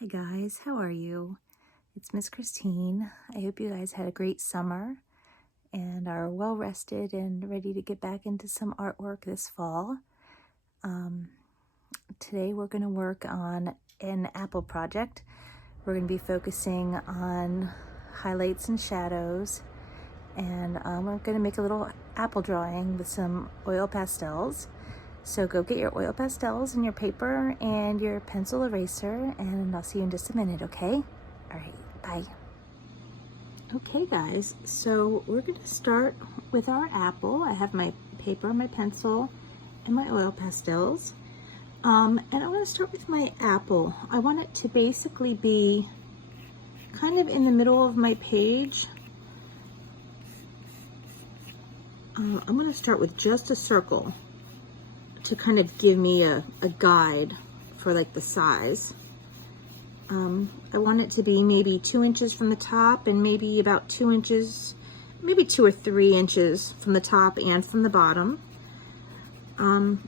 Hi guys, how are you? It's Miss Christine. I hope you guys had a great summer and are well rested and ready to get back into some artwork this fall. Today we're going to work on an apple project. We're going to be focusing on highlights and shadows, and we're going to make a little apple drawing with some oil pastels. So go get your oil pastels and your paper and your pencil eraser, and I'll see you in just a minute, okay? All right, bye. Okay guys, so we're gonna start with our apple. I have my paper, my pencil, and my oil pastels. And I'm gonna start with my apple. I want it to basically be kind of in the middle of my page. I'm gonna start with just a circle to kind of give me a guide for like the size. I want it to be maybe 2 inches from the top and maybe about 2 inches, maybe 2 or 3 inches from the top and from the bottom. And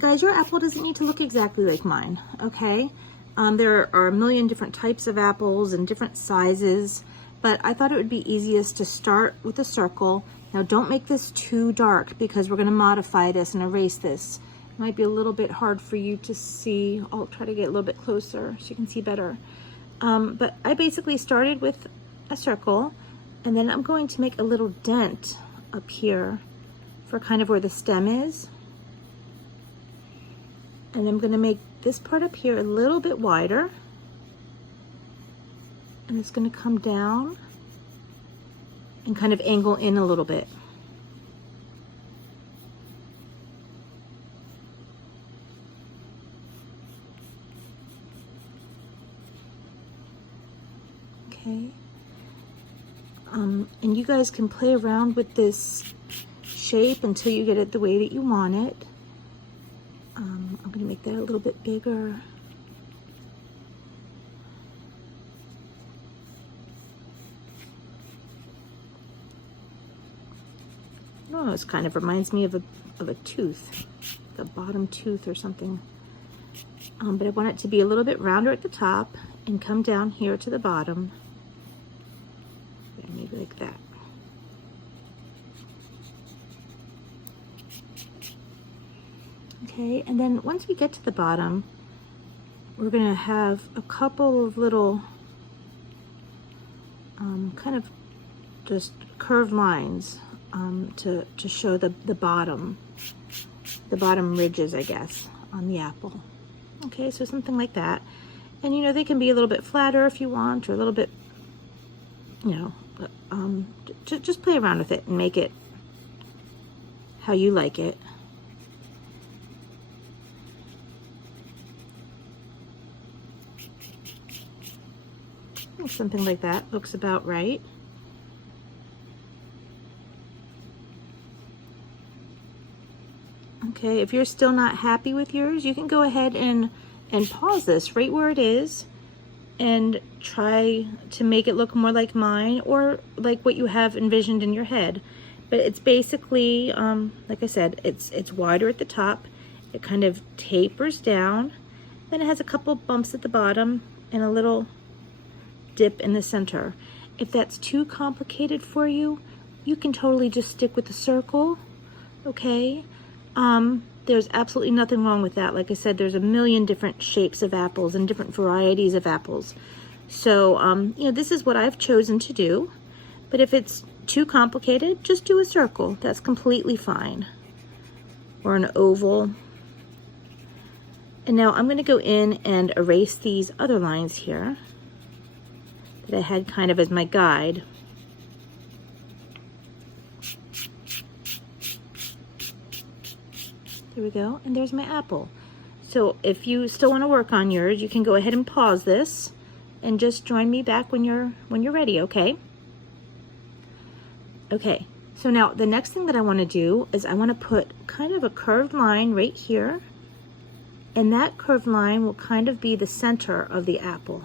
guys, your apple doesn't need to look exactly like mine, okay? There are a million different types of apples and different sizes, but I thought it would be easiest to start with a circle. Now don't make this too dark because we're gonna modify this and erase this. It might be a little bit hard for you to see. I'll try to get a little bit closer so you can see better. But I basically started with a circle, and then I'm going to make a little dent up here for kind of where the stem is. And I'm gonna make this part up here a little bit wider. And it's gonna come down and kind of angle in a little bit. Okay. And you guys can play around with this shape until you get it the way that you want it. I'm going to make that a little bit bigger. Oh, this kind of reminds me of a tooth, the bottom tooth or something. But I want it to be a little bit rounder at the top and come down here to the bottom. Maybe like that. Okay, and then once we get to the bottom, we're gonna have a couple of little kind of just curved lines to show the bottom ridges, I guess, on the apple. Okay, so something like that. And you know, they can be a little bit flatter if you want, or a little bit, you know, just play around with it and make it how you like it. Something like that looks about right. Okay, if you're still not happy with yours, you can go ahead and pause this right where it is and try to make it look more like mine or like what you have envisioned in your head. But it's basically, like I said, it's wider at the top. It kind of tapers down. Then it has a couple bumps at the bottom and a little dip in the center. If that's too complicated for you, you can totally just stick with the circle, okay? There's absolutely nothing wrong with that. Like I said, there's a million different shapes of apples and different varieties of apples. So, you know, this is what I've chosen to do. But if it's too complicated, just do a circle. That's completely fine. Or an oval. And now I'm going to go in and erase these other lines here that I had kind of as my guide. There we go, and there's my apple. So if you still want to work on yours, you can go ahead and pause this and just join me back when you're ready, okay? Okay, so now the next thing that I want to do is I want to put kind of a curved line right here, and that curved line will kind of be the center of the apple.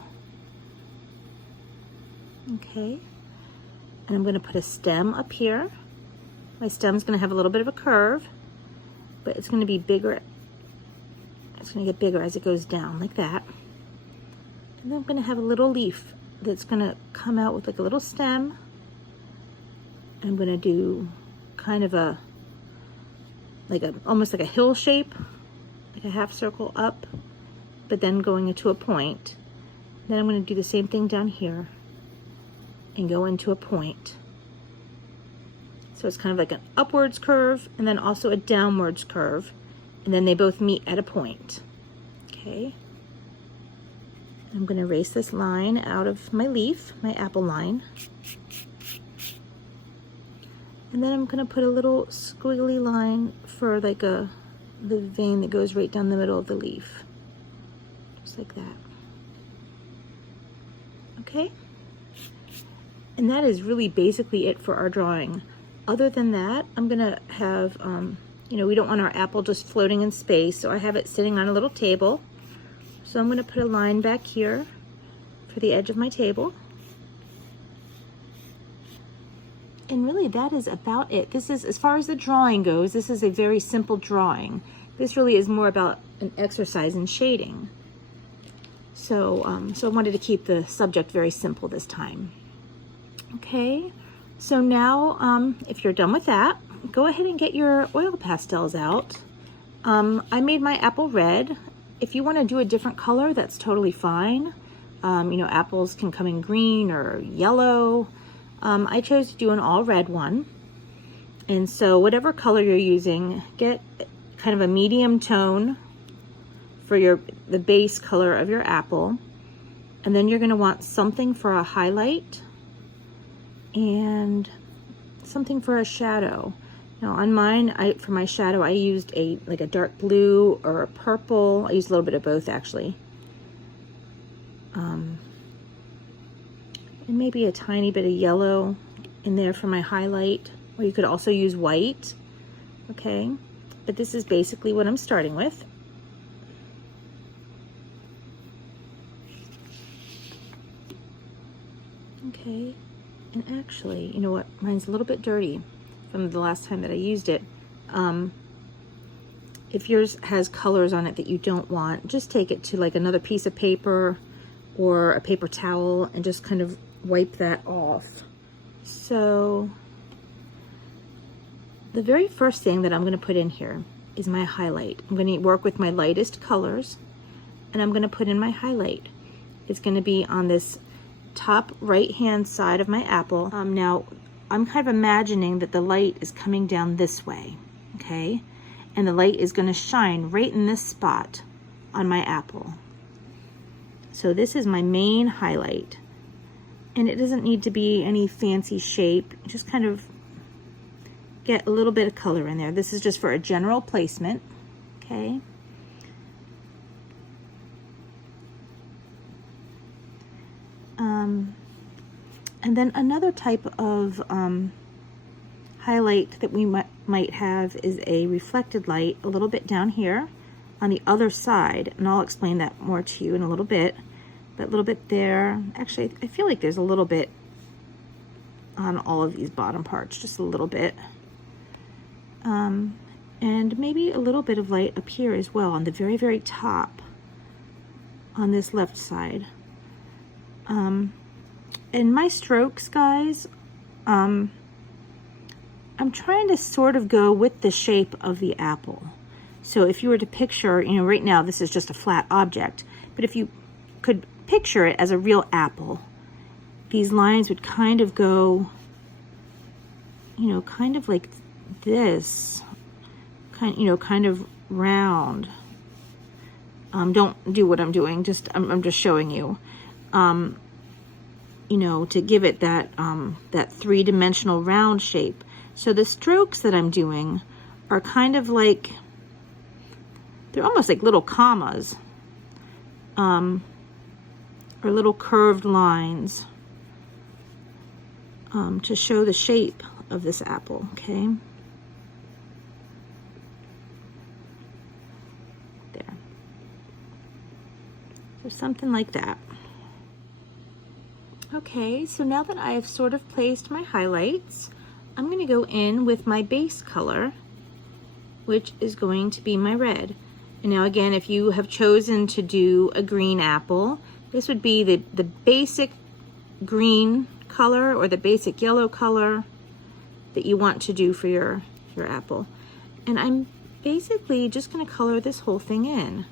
Okay, and I'm going to put a stem up here. My stem's going to have a little bit of a curve, but it's going to be bigger. It's going to get bigger as it goes down like that. And then I'm gonna have a little leaf that's gonna come out with like a little stem. I'm gonna do kind of a, almost like a hill shape, like a half circle up, but then going into a point. Then I'm gonna do the same thing down here and go into a point. So it's kind of like an upwards curve and then also a downwards curve. And then they both meet at a point, okay? I'm gonna erase this line out of my leaf, my apple line. And then I'm gonna put a little squiggly line for like the vein that goes right down the middle of the leaf. Just like that. Okay? And that is really basically it for our drawing. Other than that, I'm gonna have, you know, we don't want our apple just floating in space, so I have it sitting on a little table. So I'm gonna put a line back here for the edge of my table. And really that is about it. This is, as far as the drawing goes, this is a very simple drawing. This really is more about an exercise in shading. So, so I wanted to keep the subject very simple this time. Okay, so now if you're done with that, go ahead and get your oil pastels out. I made my apple red. If you want to do a different color, that's totally fine. You know, apples can come in green or yellow. I chose to do an all red one. And so whatever color you're using, get kind of a medium tone for the base color of your apple. And then you're going to want something for a highlight and something for a shadow. Now on mine, for my shadow, I used like a dark blue or a purple. I used a little bit of both actually. And maybe a tiny bit of yellow in there for my highlight, or you could also use white, okay? But this is basically what I'm starting with. Okay, and actually, you know what? Mine's a little bit dirty from the last time that I used it. If yours has colors on it that you don't want, just take it to like another piece of paper or a paper towel and just kind of wipe that off. So the very first thing that I'm going to put in here is my highlight. I'm going to work with my lightest colors and I'm going to put in my highlight. It's going to be on this top right hand side of my apple. Now I'm kind of imagining that the light is coming down this way, okay? And the light is going to shine right in this spot on my apple. So this is my main highlight. And it doesn't need to be any fancy shape. Just kind of get a little bit of color in there. This is just for a general placement, okay? And then another type of highlight that we might have is a reflected light a little bit down here on the other side. And I'll explain that more to you in a little bit. But a little bit there. Actually, I feel like there's a little bit on all of these bottom parts, just a little bit. And maybe a little bit of light up here as well on the very, very top on this left side. And my strokes, guys, I'm trying to sort of go with the shape of the apple. So if you were to picture, you know, right now this is just a flat object, but if you could picture it as a real apple, these lines would kind of go, you know, kind of like this, kind of round. Don't do what I'm doing, I'm just showing you. You know, to give it that that three-dimensional round shape. So the strokes that I'm doing are kind of like, they're almost like little commas, or little curved lines, to show the shape of this apple, okay? There. So something like that. Okay, so now that I have sort of placed my highlights, I'm going to go in with my base color, which is going to be my red. And now again, if you have chosen to do a green apple, This would be the basic green color or the basic yellow color that you want to do for your apple. And I'm basically just going to color this whole thing in.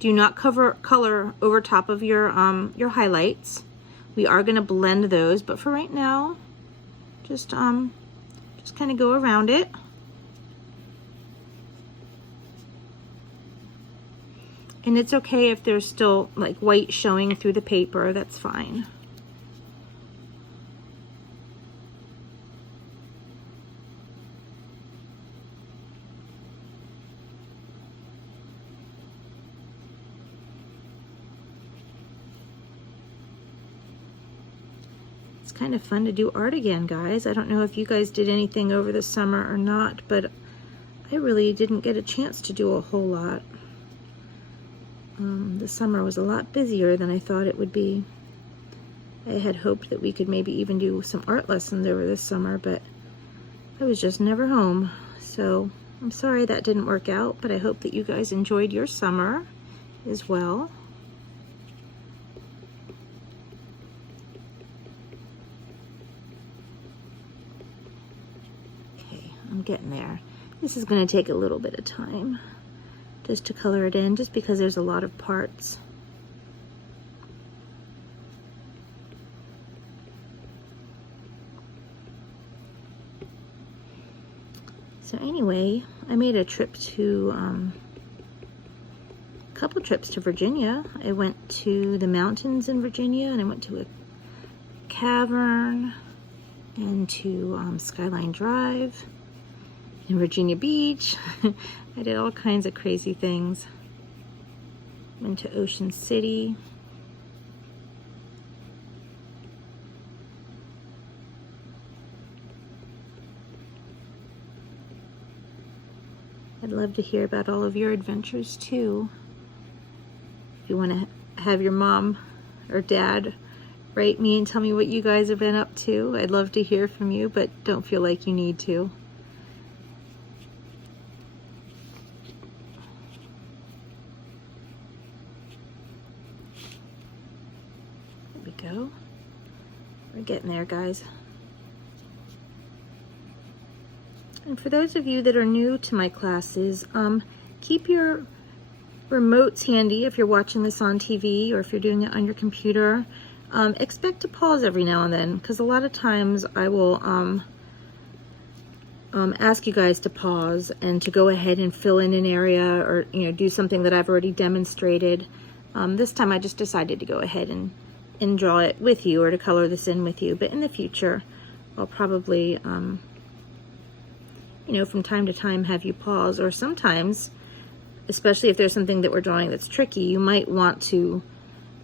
Do not color over top of your highlights. We are going to blend those, but for right now, just kind of go around it. And it's okay if there's still like white showing through the paper, that's fine. It's kind of fun to do art again, guys. I don't know if you guys did anything over the summer or not, but I really didn't get a chance to do a whole lot. The summer was a lot busier than I thought it would be. I had hoped that we could maybe even do some art lessons over this summer, but I was just never home. So I'm sorry that didn't work out, but I hope that you guys enjoyed your summer as well. Okay, I'm getting there. This is going to take a little bit of time just to color it in, just because there's a lot of parts. So anyway, I made a trip to, a couple trips to Virginia. I went to the mountains in Virginia, and I went to a cavern, and to Skyline Drive in Virginia Beach. I did all kinds of crazy things. Went to Ocean City. I'd love to hear about all of your adventures too. If you want to have your mom or dad write me and tell me what you guys have been up to, I'd love to hear from you, but don't feel like you need to. Go. We're getting there, guys. And for those of you that are new to my classes, keep your remotes handy if you're watching this on TV or if you're doing it on your computer. Expect to pause every now and then, because a lot of times I will ask you guys to pause and to go ahead and fill in an area, or do something that I've already demonstrated. This time I just decided to go ahead and draw it with you, or to color this in with you. But in the future, I'll probably, from time to time have you pause, or sometimes, especially if there's something that we're drawing that's tricky, you might want to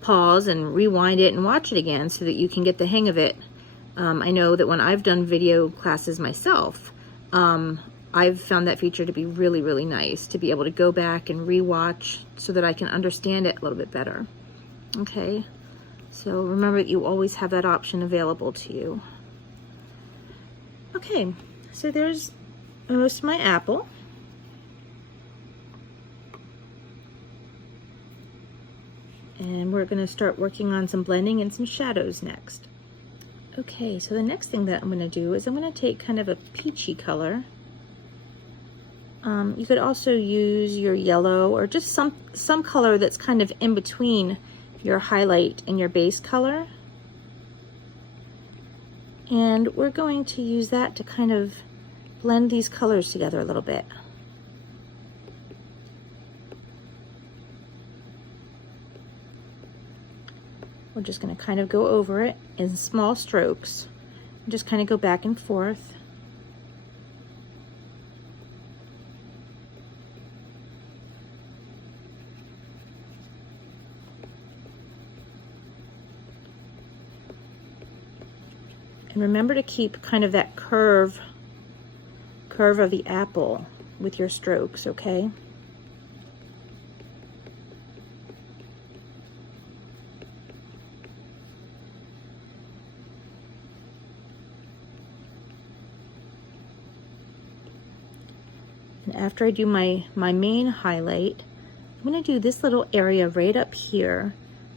pause and rewind it and watch it again so that you can get the hang of it. I know that when I've done video classes myself, I've found that feature to be really, really nice, to be able to go back and rewatch so that I can understand it a little bit better. Okay. So remember that you always have that option available to you. Okay, so there's most of my apple. And we're going to start working on some blending and some shadows next. Okay, so the next thing that I'm going to do is I'm going to take kind of a peachy color. You could also use your yellow, or just some color that's kind of in between your highlight and your base color. And we're going to use that to kind of blend these colors together a little bit. We're just going to kind of go over it in small strokes, and just kind of go back and forth. And remember to keep kind of that curve of the apple with your strokes, okay? And after I do my main highlight, I'm going to do this little area right up here.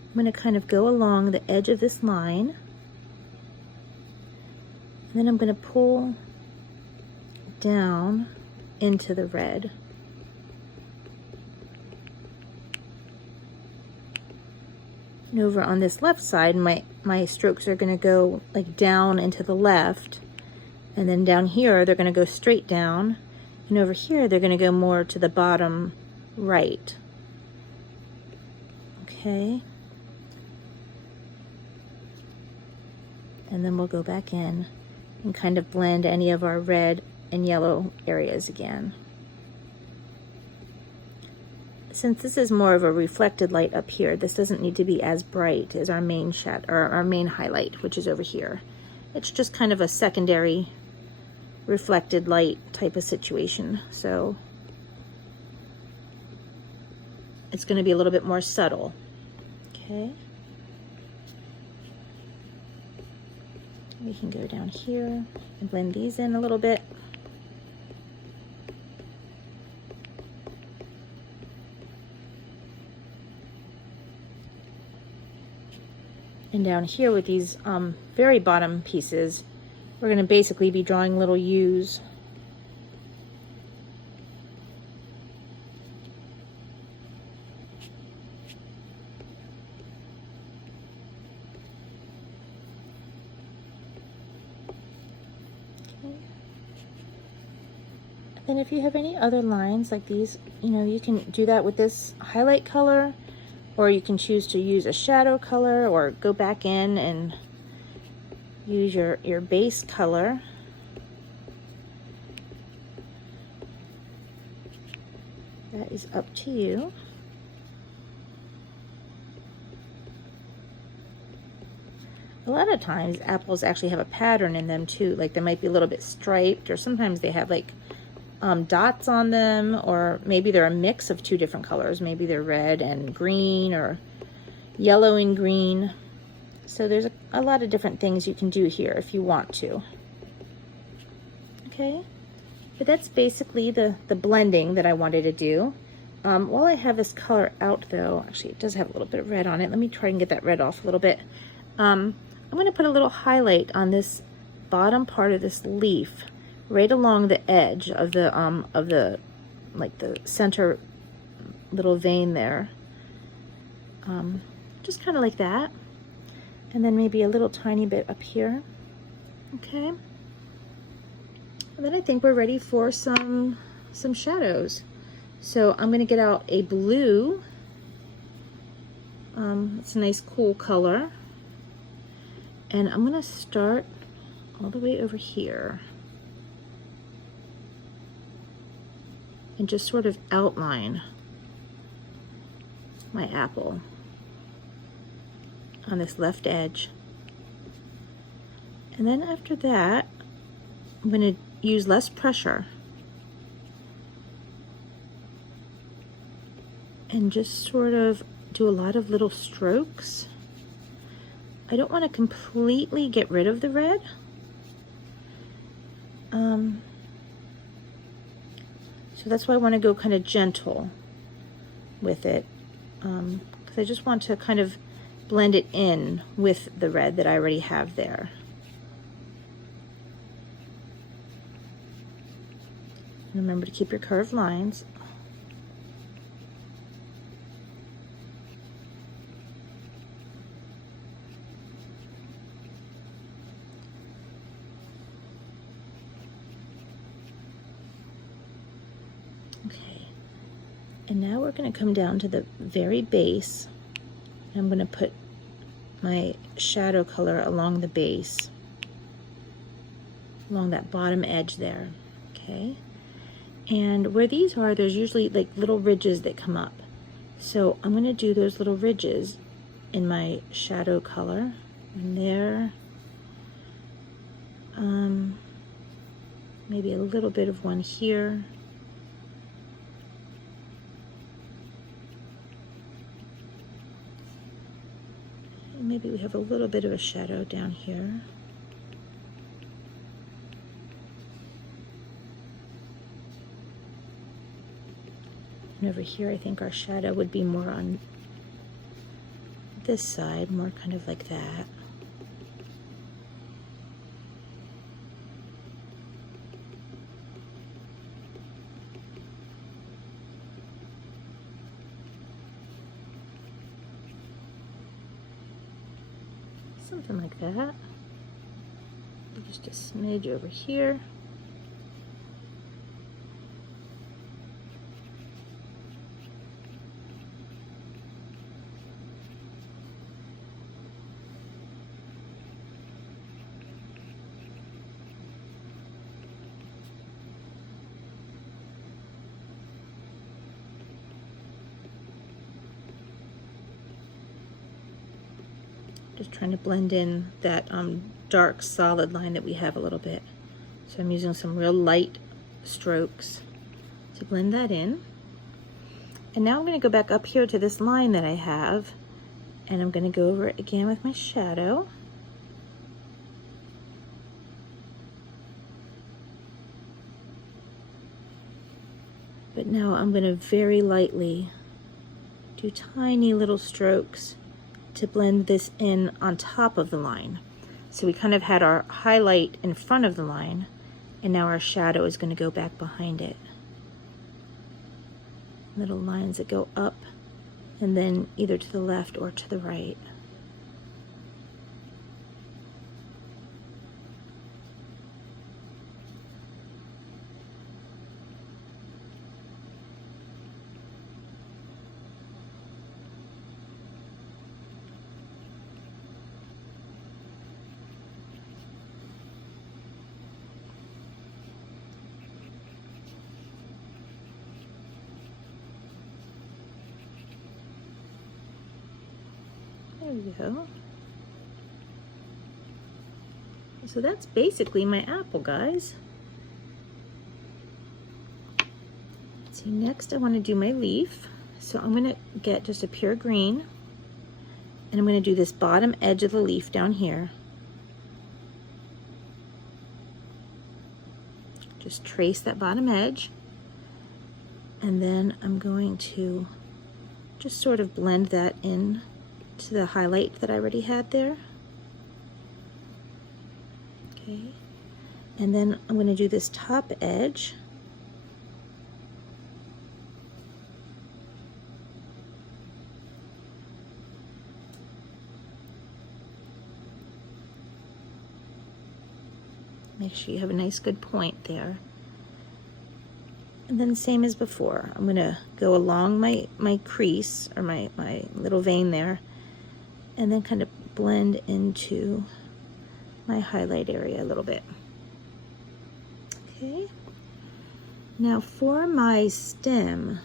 I'm going to kind of go along the edge of this line. And then I'm going to pull down into the red. And over on this left side, my strokes are going to go like down into the left. And then down here, they're going to go straight down. And over here, they're going to go more to the bottom right. Okay. And then we'll go back in and kind of blend any of our red and yellow areas again. Since this is more of a reflected light up here, this doesn't need to be as bright as our main our main highlight, which is over here. It's just kind of a secondary reflected light type of situation. So it's going to be a little bit more subtle. Okay. We can go down here and blend these in a little bit. And down here with these very bottom pieces, we're going to basically be drawing little U's. Okay. And if you have any other lines like these, you know, you can do that with this highlight color, or you can choose to use a shadow color, or go back in and use your base color. That is up to you. A lot of times apples actually have a pattern in them too, like they might be a little bit striped, or sometimes they have like dots on them, or maybe they're a mix of two different colors. Maybe they're red and green, or yellow and green. So there's a lot of different things you can do here if you want to. Okay, but that's basically the blending that I wanted to do. While I have this color out though, actually it does have a little bit of red on it. Let me try and get that red off a little bit. I'm going to put a little highlight on this bottom part of this leaf, right along the edge of the like the center little vein there. Just kind of like that. And then maybe a little tiny bit up here. Okay. And then I think we're ready for some shadows. So I'm going to get out a blue. It's a nice cool color. And I'm going to start all the way over here and just sort of outline my apple on this left edge. And then after that, I'm going to use less pressure and just sort of do a lot of little strokes. I don't want to completely get rid of the red. So that's why I want to go kind of gentle with it, because I just want to kind of blend it in with the red that I already have there. And remember to keep your curved lines. And now we're going to come down to the very base. I'm going to put my shadow color along the base, along that bottom edge there. Okay. And where these are, there's usually like little ridges that come up. So I'm going to do those little ridges in my shadow color. And there, maybe a little bit of one here. Maybe we have a little bit of a shadow down here. And over here, I think our shadow would be more on this side, more kind of like that. Something like that. Just a smidge over here. Just trying to blend in that dark solid line that we have a little bit. So I'm using some real light strokes to blend that in. And now I'm going to go back up here to this line that I have, and I'm going to go over it again with my shadow. But now I'm going to very lightly do tiny little strokes to blend this in on top of the line. So we kind of had our highlight in front of the line, and now our shadow is going to go back behind it. Little lines that go up and then either to the left or to the right. There we go. So that's basically my apple, guys. See, next I want to do my leaf. So I'm going to get just a pure green, and I'm going to do this bottom edge of the leaf down here. Just trace that bottom edge, and then I'm going to just sort of blend that in to the highlight that I already had there. Okay, and then I'm going to do this top edge. Make sure you have a nice good point there. And then same as before, I'm going to go along my crease, or my little vein there, and then kind of blend into my highlight area a little bit. Okay. Now for my stem,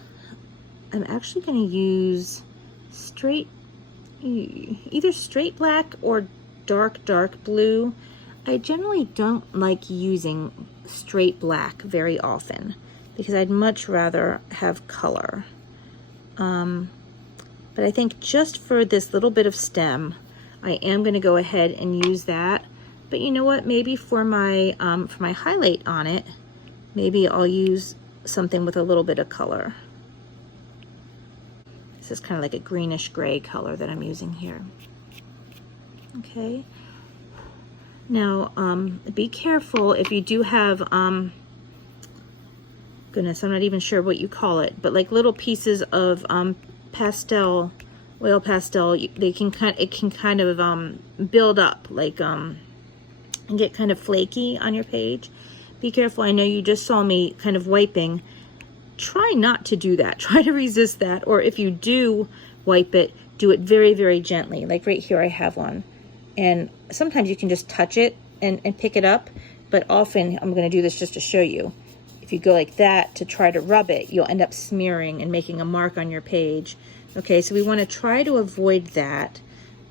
I'm actually going to use either straight black or dark blue. I generally don't like using straight black very often because I'd much rather have color. But I think just for this little bit of stem, I am going to go ahead and use that. But you know what? Maybe for my highlight on it, maybe I'll use something with a little bit of color. This is kind of like a greenish gray color that I'm using here. Okay. Now, be careful if you do have, goodness, I'm not even sure what you call it, but like little pieces of pastel, oil pastel, it can kind of build up, like and get kind of flaky on your page. Be careful. I know you just saw me kind of wiping. Try not to do that. Try to resist that, or if you do wipe it, do it very, very gently. Like right here I have one, and sometimes you can just touch it and pick it up, but often, I'm going to do this just to show you, if you go like that to try to rub it, you'll end up smearing and making a mark on your page. Okay, so we want to try to avoid that.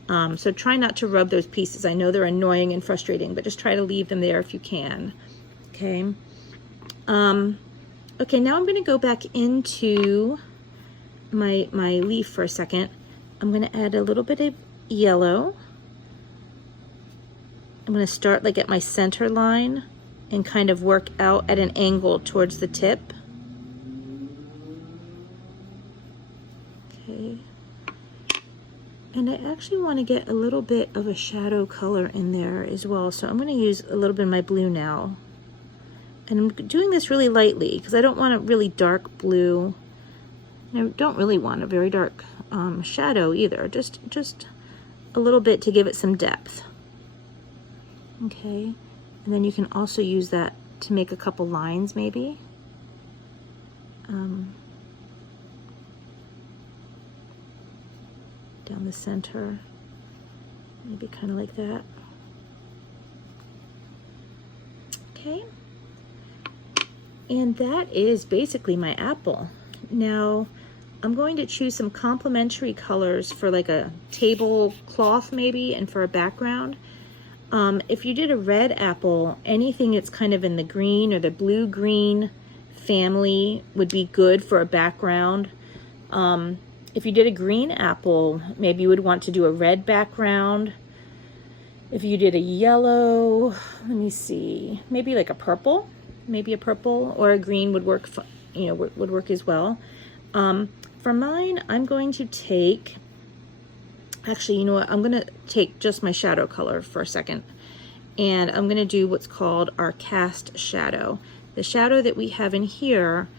So try not to rub those pieces. I know they're annoying and frustrating, but just try to leave them there if you can. Okay. Okay, now I'm going to go back into my leaf for a second. I'm going to add a little bit of yellow. I'm going to start like at my center line and kind of work out at an angle towards the tip. And I actually want to get a little bit of a shadow color in there as well. So I'm going to use a little bit of my blue now. And I'm doing this really lightly because I don't want a really dark blue. I don't really want a very dark shadow either. Just a little bit to give it some depth. Okay. And then you can also use that to make a couple lines maybe. Down the center, maybe kind of like that. Okay, and that is basically my apple. Now I'm going to choose some complementary colors for like a tablecloth maybe, and for a background. If you did a red apple, anything that's kind of in the green or the blue-green family would be good for a background. If you did a green apple, maybe you would want to do a red background. If you did a yellow, let me see, maybe like a purple, maybe a purple or a green would work, you know, would work as well. For mine, I'm going to take, actually, you know what, I'm going to take just my shadow color for a second, and I'm going to do what's called our cast shadow. The shadow that we have in here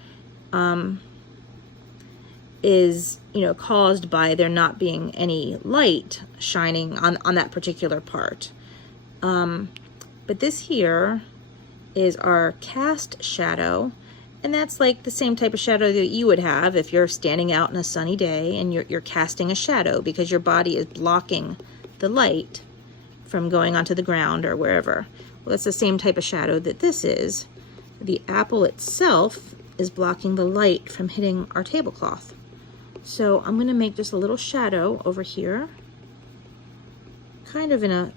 is, you know, caused by there not being any light shining on that particular part. But this here is our cast shadow, and that's like the same type of shadow that you would have if you're standing out on a sunny day and you're casting a shadow because your body is blocking the light from going onto the ground or wherever. Well, that's the same type of shadow that this is. The apple itself is blocking the light from hitting our tablecloth. So I'm going to make just a little shadow over here, kind of in a,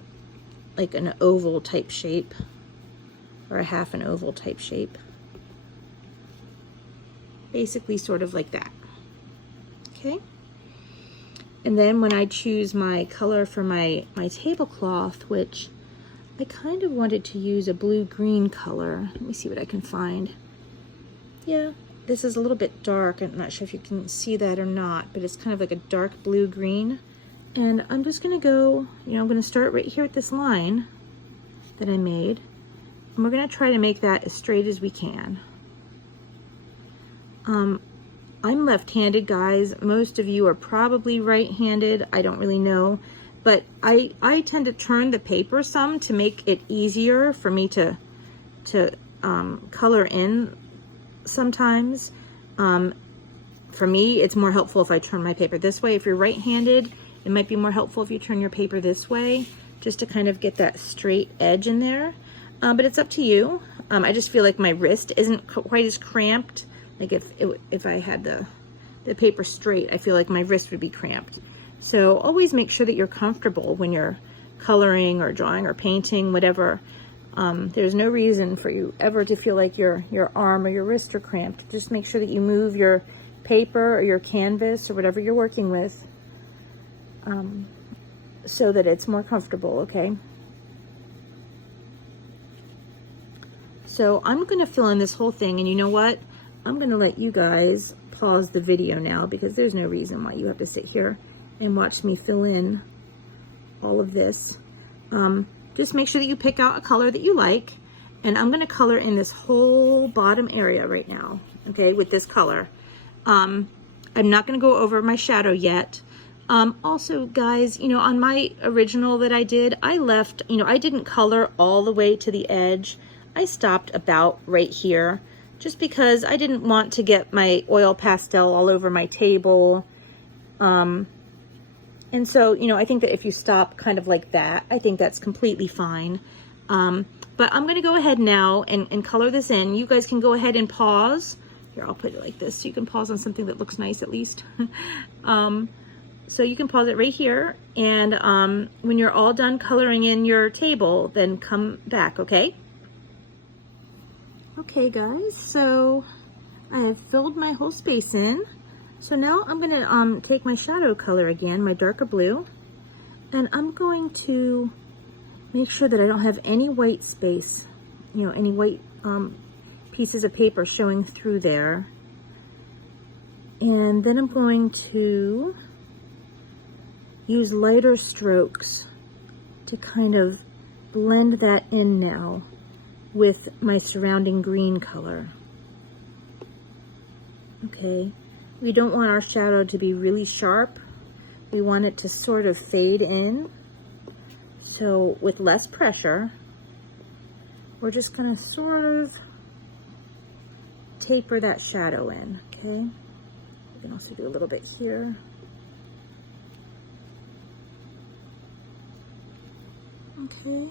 like an oval type shape, or a half an oval type shape. Basically sort of like that. Okay. And then when I choose my color for my tablecloth, which I kind of wanted to use a blue-green color. Let me see what I can find. Yeah. This is a little bit dark. I'm not sure if you can see that or not, but it's kind of like a dark blue-green. And I'm just gonna go, you know, I'm gonna start right here at this line that I made. And we're gonna try to make that as straight as we can. I'm left-handed, guys. Most of you are probably right-handed. I don't really know. But I tend to turn the paper some to make it easier for me to color in sometimes. For me, it's more helpful if I turn my paper this way. If you're right-handed, it might be more helpful if you turn your paper this way, just to kind of get that straight edge in there. But it's up to you. I just feel like my wrist isn't quite as cramped. Like if I had the paper straight, I feel like my wrist would be cramped. So always make sure that you're comfortable when you're coloring or drawing or painting, whatever. There's no reason for you ever to feel like your arm or your wrist are cramped. Just make sure that you move your paper or your canvas or whatever you're working with so that it's more comfortable, okay? So I'm going to fill in this whole thing, and you know what? I'm going to let you guys pause the video now because there's no reason why you have to sit here and watch me fill in all of this. Just make sure that you pick out a color that you like, and I'm going to color in this whole bottom area right now, okay, with this color. I'm not going to go over my shadow yet. Also, guys, you know, on my original that I did, I left, you know, I didn't color all the way to the edge. I stopped about right here just because I didn't want to get my oil pastel all over my table. And so, you know, I think that if you stop kind of like that, I think that's completely fine. But I'm going to go ahead now and color this in. You guys can go ahead and pause. Here, I'll put it like this so you can pause on something that looks nice at least. So you can pause it right here. And when you're all done coloring in your table, then come back, okay? Okay, guys, so I have filled my whole space in. So now I'm going to take my shadow color again, my darker blue, and I'm going to make sure that I don't have any white space, you know, any white pieces of paper showing through there. And then I'm going to use lighter strokes to kind of blend that in now with my surrounding green color. Okay, we don't want our shadow to be really sharp. We want it to sort of fade in. So with less pressure, we're just gonna sort of taper that shadow in, okay? We can also do a little bit here. Okay,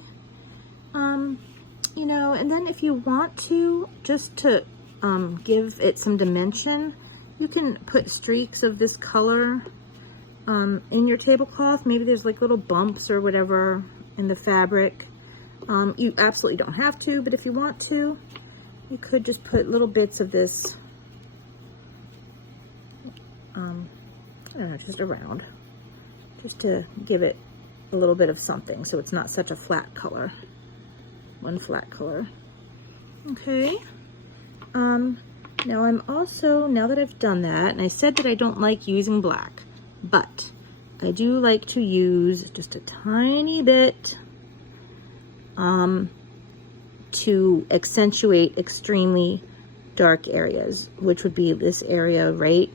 you know, and then if you want to, just to give it some dimension, you can put streaks of this color in your tablecloth. Maybe there's like little bumps or whatever in the fabric. You absolutely don't have to, but if you want to, you could just put little bits of this, I don't know, just around, just to give it a little bit of something so it's not such a flat color, one flat color. Okay. Now I'm also, now that I've done that, and I said that I don't like using black, but I do like to use just a tiny bit to accentuate extremely dark areas, which would be this area right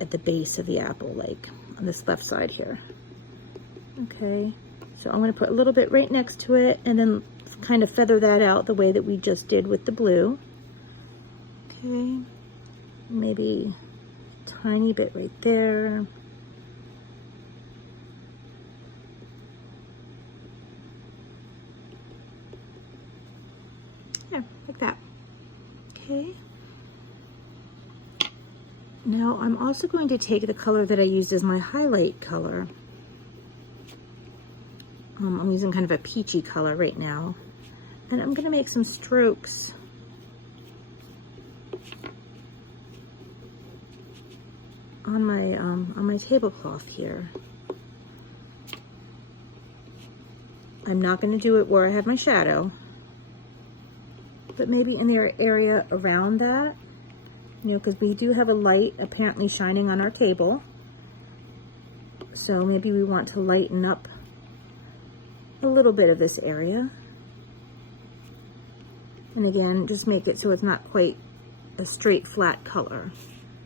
at the base of the apple, like on this left side here. Okay, so I'm going to put a little bit right next to it and then kind of feather that out the way that we just did with the blue. Okay, maybe a tiny bit right there. There, like that. Okay. Now I'm also going to take the color that I used as my highlight color. I'm using kind of a peachy color right now. And I'm going to make some strokes on my tablecloth here. I'm not going to do it where I have my shadow, but maybe in the area around that, you know, because we do have a light apparently shining on our table. So maybe we want to lighten up a little bit of this area. And again, just make it so it's not quite a straight flat color.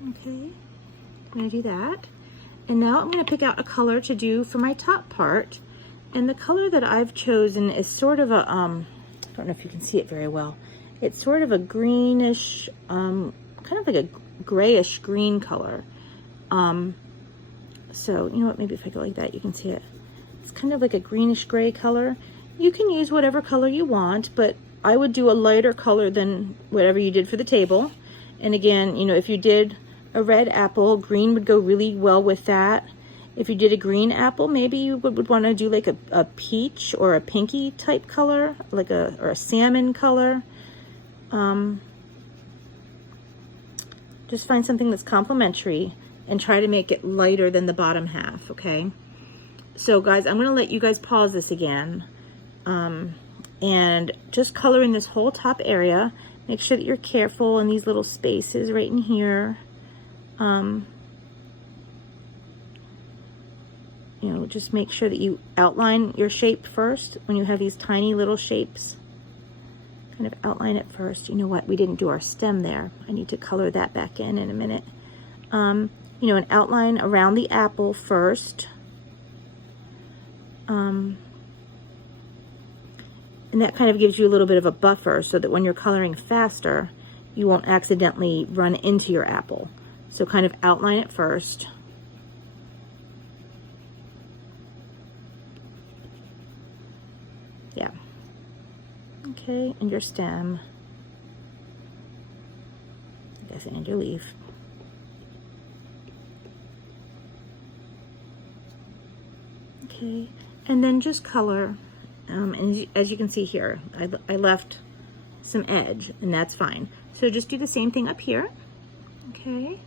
Okay, I'm gonna do that. And now I'm gonna pick out a color to do for my top part. And the color that I've chosen is sort of a, I don't know if you can see it very well. It's sort of a greenish, kind of like a grayish green color. So, you know what, maybe if I go like that, you can see it. It's kind of like a greenish gray color. You can use whatever color you want, but I would do a lighter color than whatever you did for the table. And again, you know, if you did a red apple, green would go really well with that. If you did a green apple, maybe you would want to do like a peach or a pinky type color, like or a salmon color. Just find something that's complementary and try to make it lighter than the bottom half, okay? So guys, I'm gonna let you guys pause this again. And just color in this whole top area. Make sure that you're careful in these little spaces right in here. You know, just make sure that you outline your shape first when you have these tiny little shapes. Kind of outline it first. You know what? We didn't do our stem there. I need to color that back in a minute. You know, an outline around the apple first. And that kind of gives you a little bit of a buffer so that when you're coloring faster, you won't accidentally run into your apple. So kind of outline it first. Yeah. Okay, and your stem. I guess, and your leaf. Okay, and then just color. And as you can see here, I left some edge, and that's fine. So just do the same thing up here. Okay,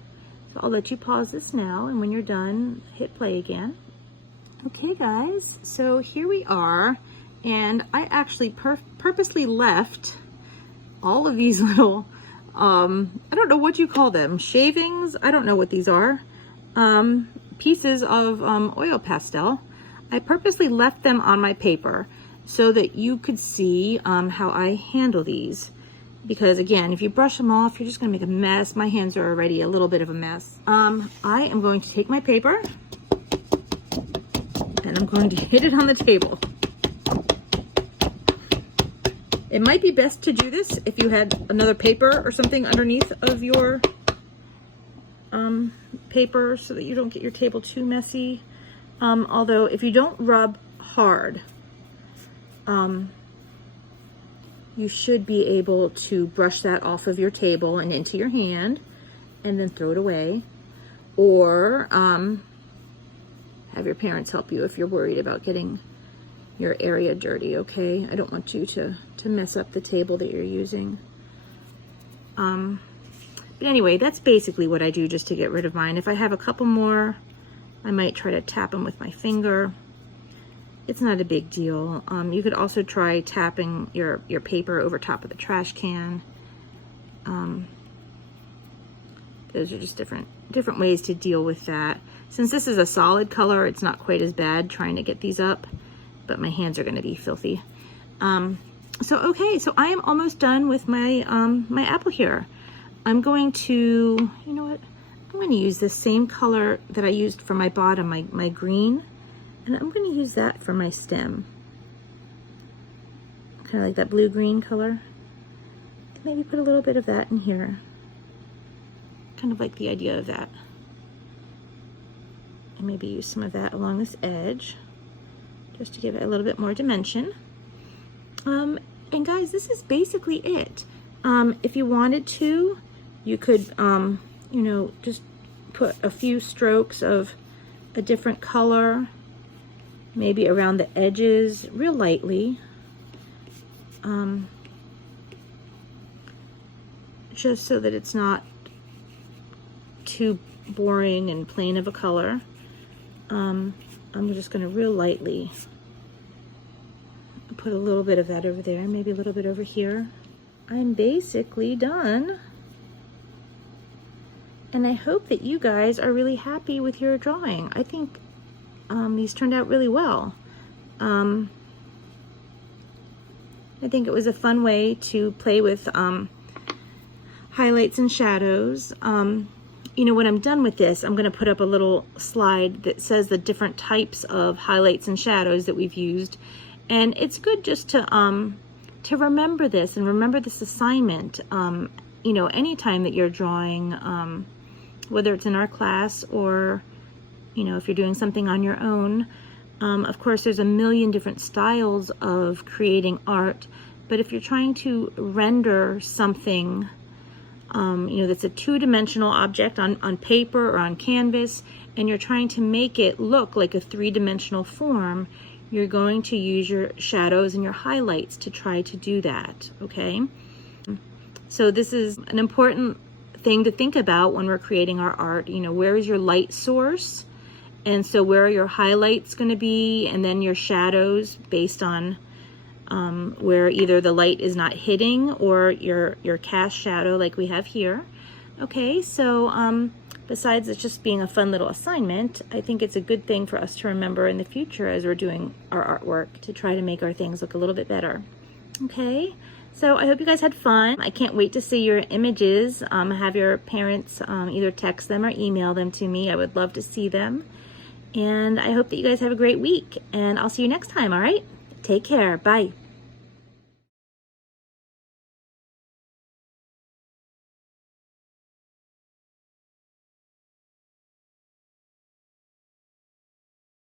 so I'll let you pause this now, and when you're done, hit play again. Okay guys, so here we are, and I actually purposely left all of these little, I don't know what you call them, shavings? I don't know what these are. pieces of oil pastel. I purposely left them on my paper so that you could see how I handle these. Because again, if you brush them off, you're just gonna make a mess. My hands are already a little bit of a mess. I am going to take my paper and I'm going to hit it on the table. It might be best to do this if you had another paper or something underneath of your paper so that you don't get your table too messy. Although if you don't rub hard, you should be able to brush that off of your table and into your hand and then throw it away. Or have your parents help you if you're worried about getting your area dirty, okay? I don't want you to mess up the table that you're using. But anyway, that's basically what I do just to get rid of mine. If I have a couple more, I might try to tap them with my finger. It's not a big deal. You could also try tapping your paper over top of the trash can. Those are just different ways to deal with that. Since this is a solid color, it's not quite as bad trying to get these up, but my hands are gonna be filthy. Okay, so I am almost done with my, my apple here. I'm going to, you know what? I'm going to use the same color that I used for my bottom, my green, and I'm going to use that for my stem. Kind of like that blue-green color. Maybe put a little bit of that in here. Kind of like the idea of that. And maybe use some of that along this edge, just to give it a little bit more dimension. And guys, this is basically it. If you wanted to, you could, you know, just put a few strokes of a different color, maybe around the edges, real lightly. Just so that it's not too boring and plain of a color. I'm just gonna real lightly put a little bit of that over there, maybe a little bit over here. I'm basically done. And I hope that you guys are really happy with your drawing. I think these turned out really well. I think it was a fun way to play with highlights and shadows. You know, when I'm done with this, I'm gonna put up a little slide that says the different types of highlights and shadows that we've used. And it's good just to remember this and remember this assignment, you know, anytime that you're drawing, whether it's in our class or, you know, if you're doing something on your own. Of course, there's a million different styles of creating art, but if you're trying to render something, you know, that's a two-dimensional object on paper or on canvas, and you're trying to make it look like a three-dimensional form, you're going to use your shadows and your highlights to try to do that, okay? So this is an important thing to think about when we're creating our art. You know, where is your light source? And so where are your highlights going to be? And then your shadows based on where either the light is not hitting or your cast shadow like we have here. Okay, so besides it just being a fun little assignment, I think it's a good thing for us to remember in the future as we're doing our artwork to try to make our things look a little bit better. Okay, so I hope you guys had fun. I can't wait to see your images. Have your parents either text them or email them to me. I would love to see them. And I hope that you guys have a great week, and I'll see you next time, all right? Take care. Bye.